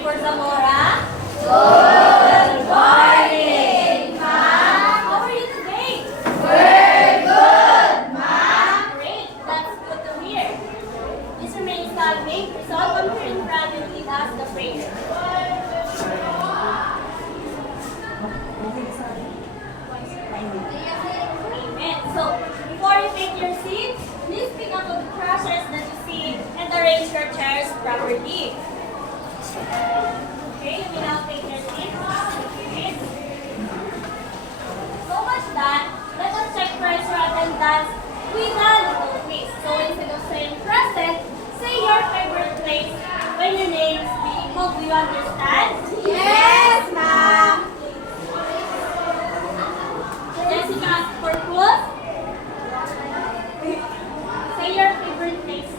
morning for Zamora. Good morning, Ma'am. How are you today? We're good, Ma'am. Great, that's good to hear. Please remain standing. So come here in front and lead us the prayer. Amen. So, before you take your seat, please pick up the treasures that you see and arrange your chairs properly. Okay, you may now take your seat. Okay. So much done. Let us check first your attendance with a little quiz. So instead of saying present, say your favorite place when your name is being called. Do you understand? Yes, Ma'am. Jessica asked for food. Say your favorite place.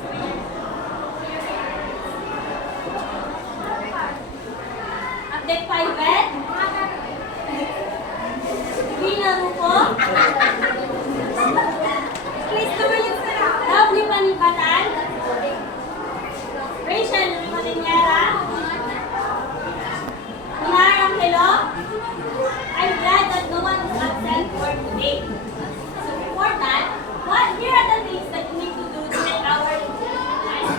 Update 5 bed. Gina Rupo. Chris Tumalinsa. Lovely Panibatan. Rachel Malinera. Minar Angelo. I'm glad that no one is absent for today. So before that, here are the things that you need to do during our time.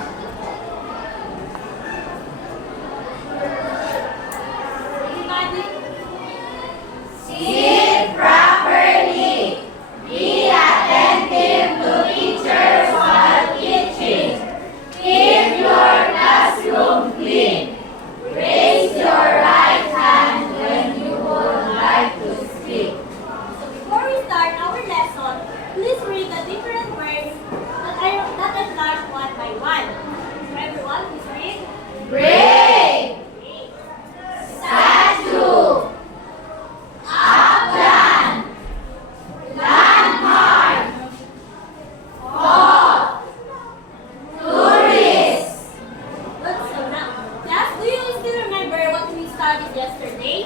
Everybody, Sit properly. Be attentive to teachers while teaching. Keep your classroom clean. Raise your right hand when you would like to speak. so before we start our lesson, please read the different words that I've marked one by one. So everyone, please read. Break. Okay. Statue. Upland. Landmark. Hall. Tourist. Good, so now, class, do you still remember what we studied yesterday?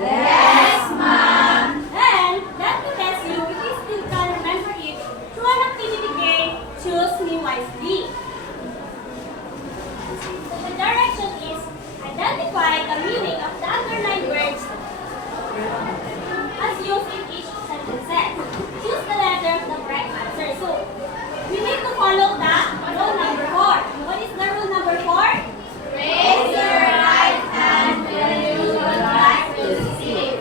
Yes, Ma'am. And let me test you if you still can remember it through an activity game, Choose Me Wisely. So the direction is identify the meaning of the underlined words as used in each sentence. Choose the letter of the correct answer. So we need to follow the rule number 4. What is the rule number 4? Raise your right hand when you would like to speak.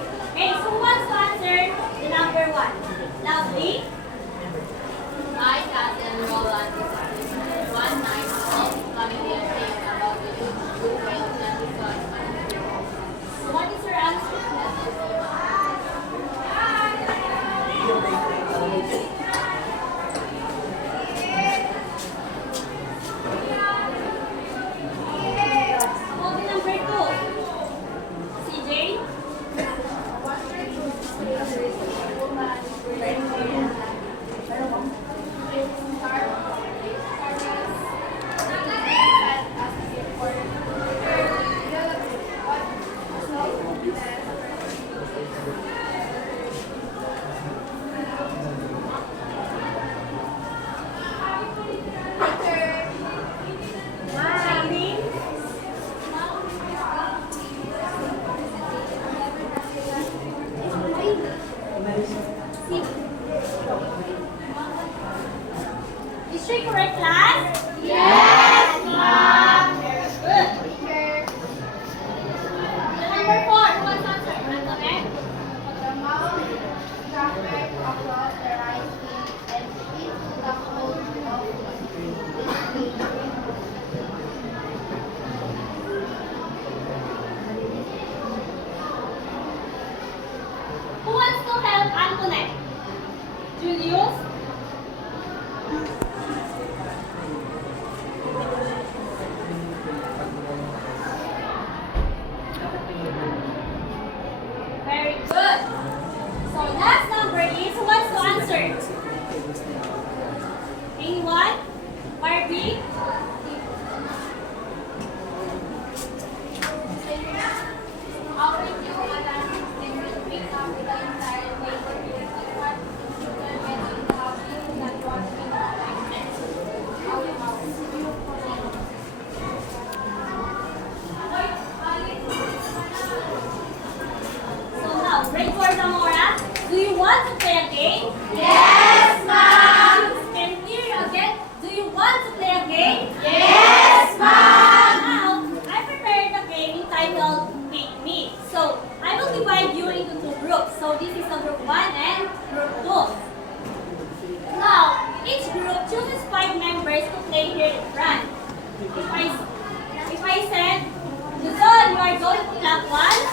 are going to clap once.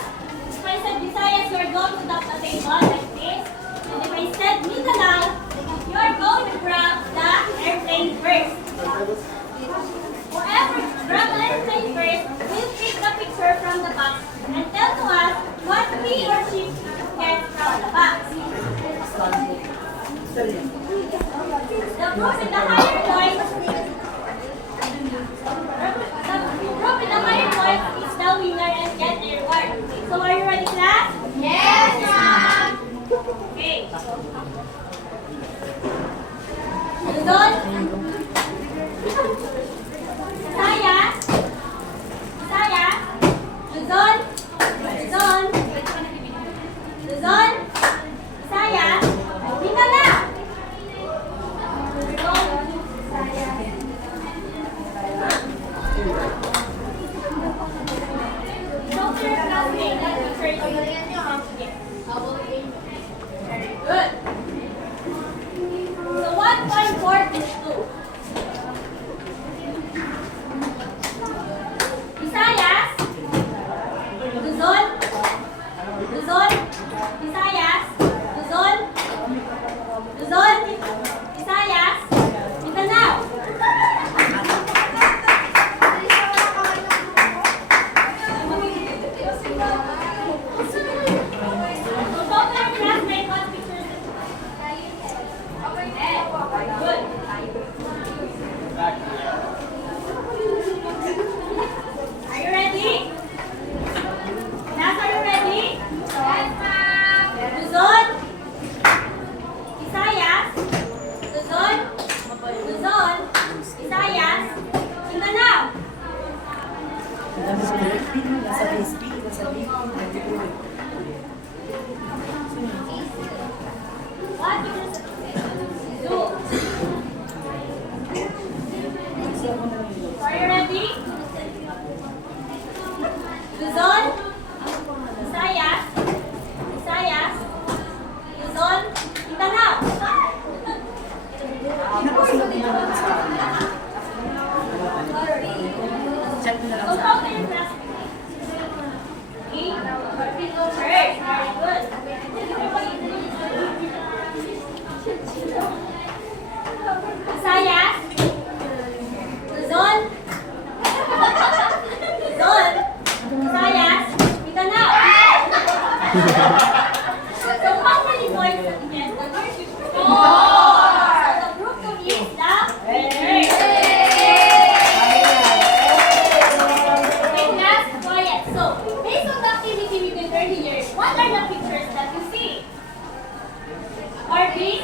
If I said Visayas, you are going to tap the table like this. And if I said Mindanao, you are going to grab the airplane first. Whoever grab the airplane first will take the picture from the box and tell to us what he or she gets from the box. The group in the higher point, is the winner and get a reward. So are you ready, class? Yes, ma'am. Okay. Luzon, Visayas, Visayas, Luzon, Luzon, Luzon, Visayas, Mindanao. Very good. So 1.4 is 2. Visayas, Luzon, Luzon, Visayas, Luzon, Luzon, Visayas, Mindanao. Are you ready? Luzon, Visayas, Visayas, Luzon, Mindanao. So talk to your classmates. Very good. Visayas, Luzon, Luzon, Visayas, Mindanao. So how many points did you get? 4. So the group to is the winner. Okay, class, quiet. So based on the activity we did earlier, what are the pictures that you see? Barbie?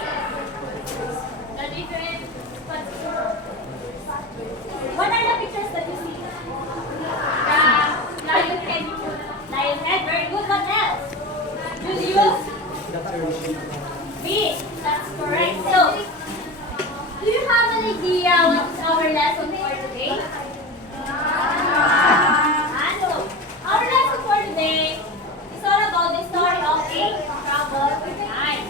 The different. What are the pictures that you see? The lion head. Lion head, very good. What else? Julius? B. That's correct. So, do you have an idea what is our lesson for today? No. Our lesson for today is all about the story of a troubled night.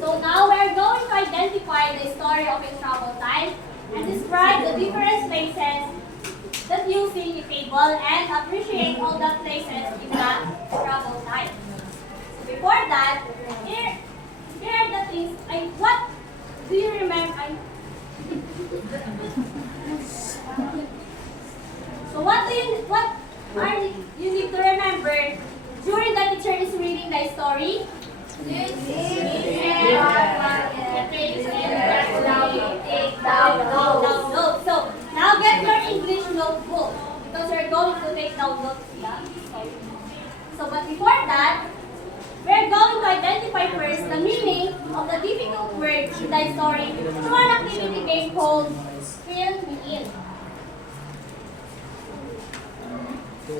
So now we're going to identify the story of a troubled time and describe the different places that you see in the table and appreciate all the places in the troubled time. So before that, here are the things. What do you remember? So what are you need to remember during the teacher is reading the story? Take down notes. So now get your English notebook because you're going to take down notes. So but before that, we're going to identify first the meaning of the difficult words in the story through an activity game called Fill Me In. So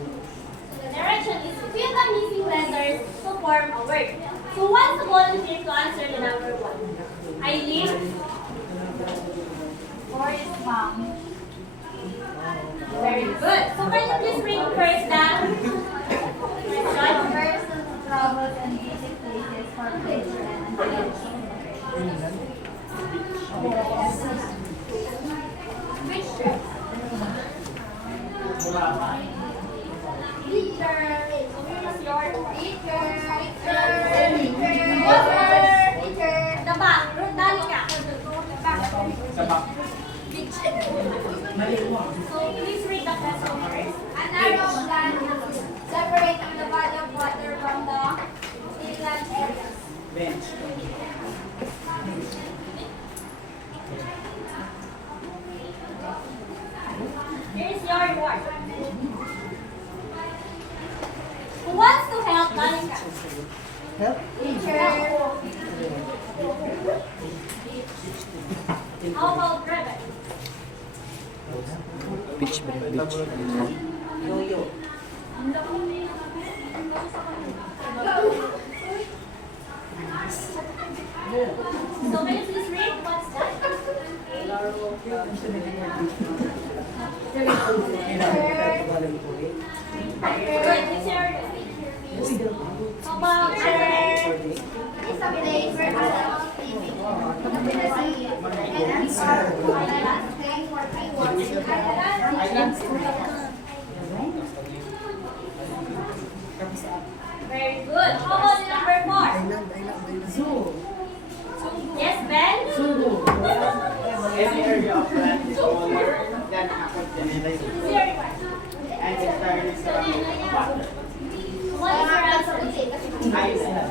the direction is to fill the missing letters to form a word. So who wants to volunteer to answer the number 1? Eileen? Or is Mom? Very good. So can you please bring first the question? Personal travels and visit places for pleasure and enjoyment. Which trip? Teacher. The back. Ruth Danica. So please read the question first. A narrow land separating the body of water from the inland areas. Here's your reward. Who wants to help Danica? Teacher. How about Rebel? Beach. So can you please read what's that? Good. Please share it. How about Rebel? It's a place where animals live in community and are playing for free Very good. How about the number 4? Yes, Ben? Any area of land is smaller than a continent Please share it. and entirely surrounded by water. What is your answer? Island.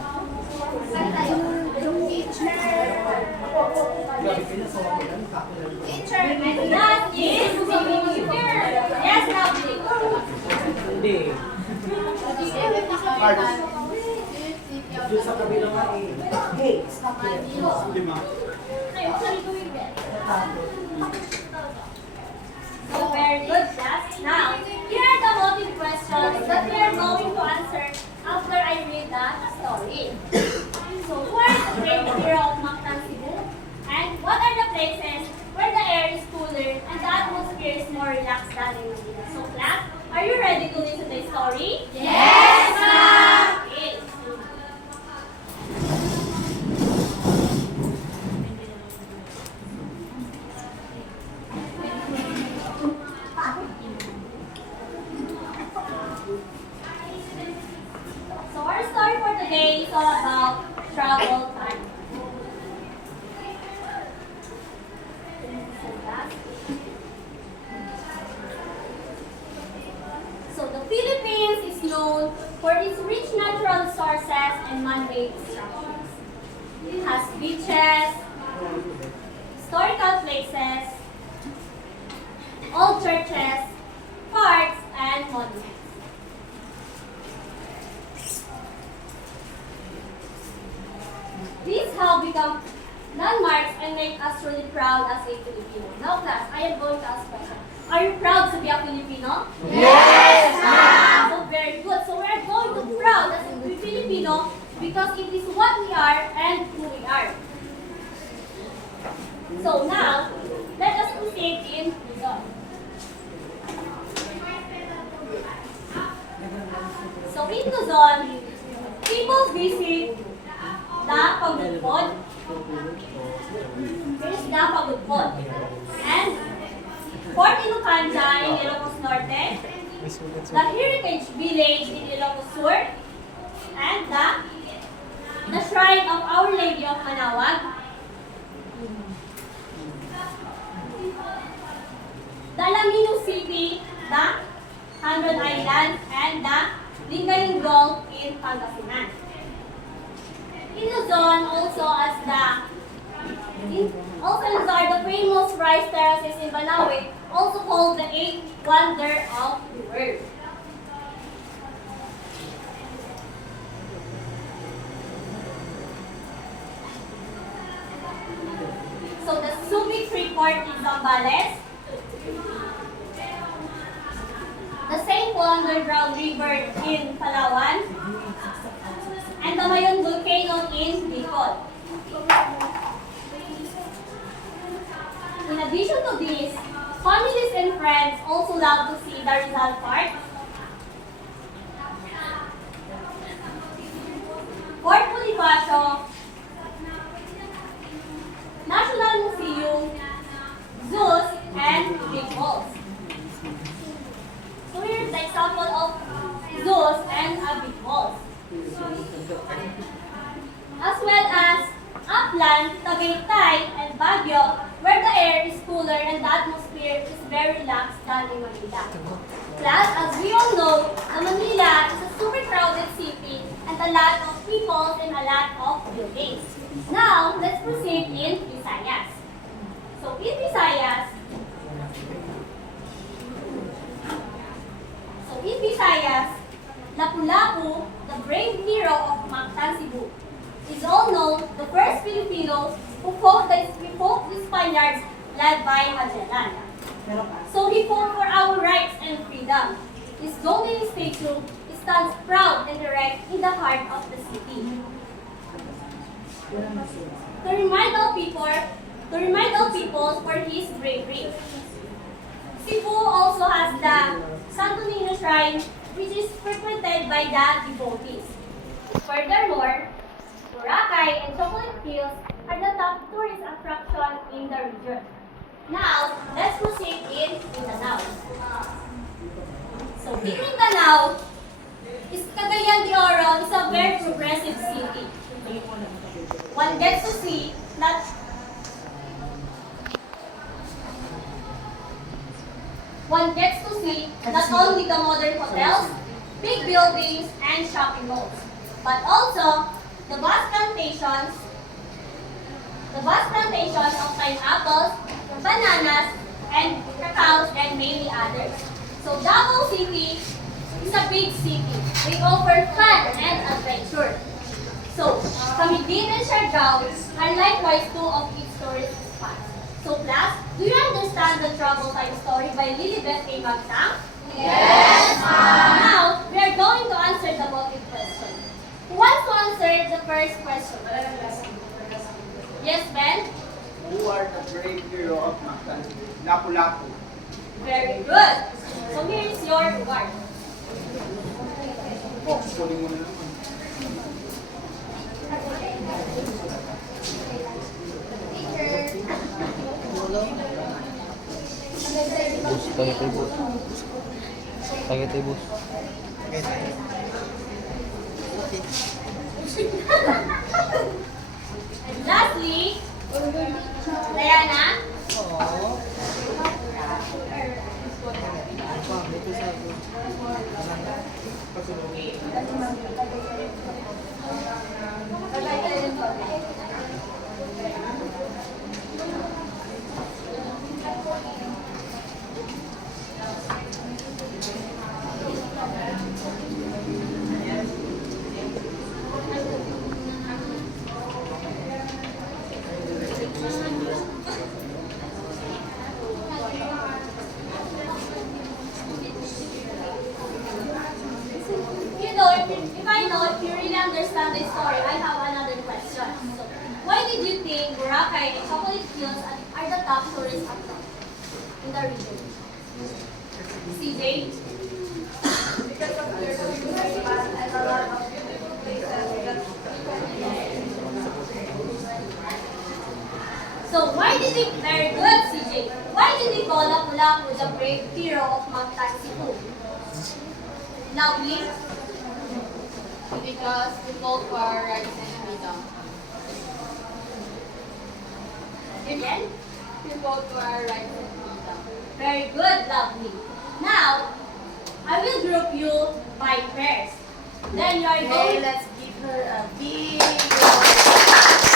Teacher. That is yes, lovely. Doon sa kabilang hey, stop here. Lima. So very good, class. Now, here are the motive questions that we are going to answer after I read the story. So, who are the great hero of Mactan Cebu? And what are the places where the air is cooler and the atmosphere is more relaxed than in Manila? So, class, are you ready to listen to the story? Yes, ma'am. Okay. So our story for today is all about travel time. So the Philippines is known for its rich natural resources and man-made structures. It has beaches, historical places, old churches, parks, and monuments. These have become landmarks and make us really proud as a Filipino. Now class, I am going to ask a question. Are you proud to be a Filipino? Yes, ma'am. So very good. So we are going to be proud as a Filipino because it is what we are and who we are. So now, let us proceed in Luzon. So in Luzon, people visit the Pagudpod. Here's the Pagudpod. And Fort Ilucanja in Ilocos Norte, the Heritage Village in Ilocos Sur, and the Shrine of Our Lady of Manawag, the Lamino City, the Handon Island, and the Lingalinggong in Pangasinan. In Luzon, also Luzon are the famous rice terraces in Banawe, also called the eighth wonder of the world. So the Subic Freeport in Zambales, the St. Paul Underground River in Palawan, and the Mayon Volcano in Bicol. In addition to this, families and friends also love to see the Rizal Park, Bonifacio, National Museum, zoos, and big malls. So here's the example of zoos and big malls. As well as Upland, Tagaytay, and Baguio, where the air is cooler and the atmosphere is very relaxed than in Manila. Plus, as we all know, Manila is a super crowded city and a lot of people and a lot of buildings. Now, let's proceed in Visayas. So in Visayas, Lapu-Lapu, the brave hero of Mactan, Cebu, is all known the first Filipino who fought the Spaniards led by Magellan. So he fought for our rights and freedom. His golden statue stands proud and erect in the heart of the city. To remind all people for his bravery. Cebu also has the Santo Niño Shrine, which is frequented by the devotees. Furthermore, Boracay and Chocolate Hills are the top tourist attraction in the region. Now, let's proceed in Mindanao. So, in Mindanao, Cagayan de Oro is a very progressive city. One gets to see not only the modern hotels, big buildings, and shopping malls, but also the vast plantations of pineapples, bananas, and cacao, and many others. So Davao City is a big city. They offer fun and adventure. So Camiguin and Siargao are likewise two of its tourist spots. So class, do you understand the travel time story by Lilibet A. Magtang? Yes, ma'am. Now, we are going to answer the voting question. Who wants to answer the first question? Yes, Ben? Who are the brave hero of Mactan? Lapu-Lapu. Very good. So here is your reward. Kunin mo na naman. Bus, tagay tayo bus. Tagay tayo bus. And lastly, Diana. If you really understand the story, I have another question. So, why did you think Boracay and Chocolate Hills are the top tourist attraction in the region? CJ? Because of their beauty and a lot of beautiful places that So, why did they, very good CJ, why did they call Lapu-Lapu the brave hero of Mactan, Cebu? Lovely? because we fought for our rights and freedom. Again? We fought for our rights and freedom. Very good, lovely. Now, I will group you by pairs. Then you are Okay, going. let's give her a big round.